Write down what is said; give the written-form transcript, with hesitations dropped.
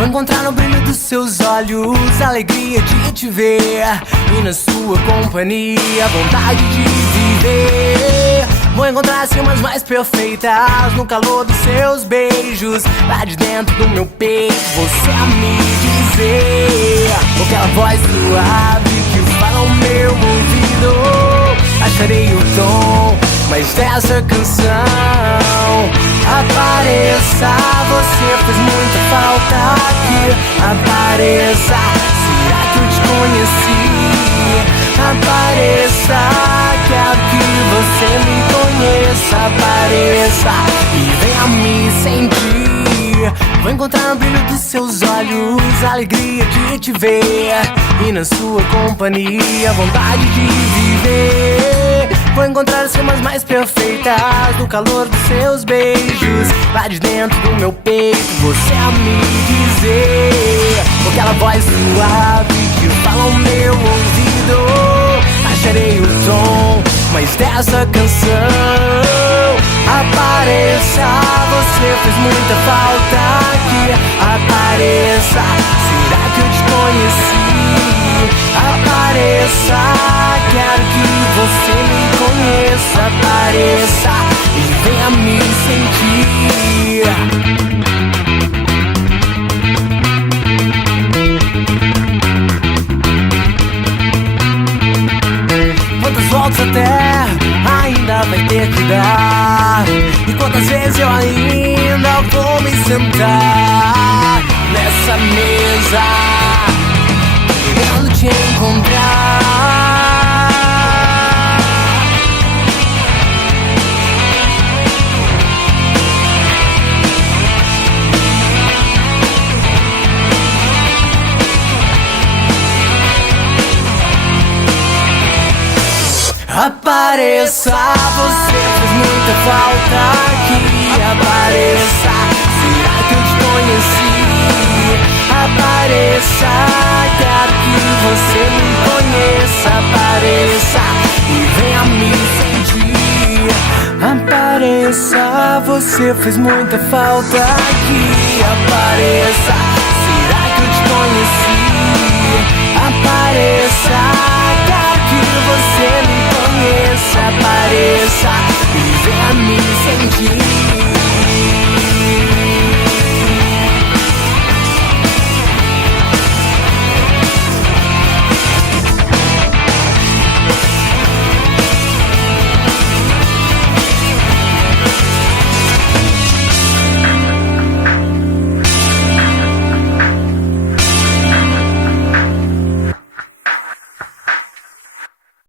Vou encontrar no brilho dos seus olhos a alegria de te ver, e na sua companhia a vontade de viver. Vou encontrar as rimas mais perfeitas no calor dos seus beijos, lá de dentro do meu peito você a me dizer, com aquela voz suave que fala ao meu ouvido. Acharei o tom, mas dessa canção apareça, você faz muita falta aqui. Apareça, será que eu te conheci? Apareça, quero que você me conheça. Apareça e venha me sentir. Vou encontrar no brilho dos seus olhos a alegria de te ver, e na sua companhia a vontade de viver. Vou encontrar as rimas mais perfeitas no calor dos seus beijos, lá de dentro do meu peito você a me dizer, com aquela voz suave que fala ao meu ouvido. Acharei o tom, mas dessa canção apareça, você fez muita falta aqui. Apareça, será que eu te conheci? Apareça, quero que você me conheça. Apareça e venha me sentir. Quantas voltas até ainda vai ter que dar, e quantas vezes eu ainda vou me sentar nessa mesa querendo te encontrar. Apareça, você fez muita falta aqui. Apareça, será que eu te conheci? Apareça, quero que você me conheça. Apareça e venha me sentir. Apareça, você fez muita falta aqui. Apareça, será que eu te conheci? Apareça,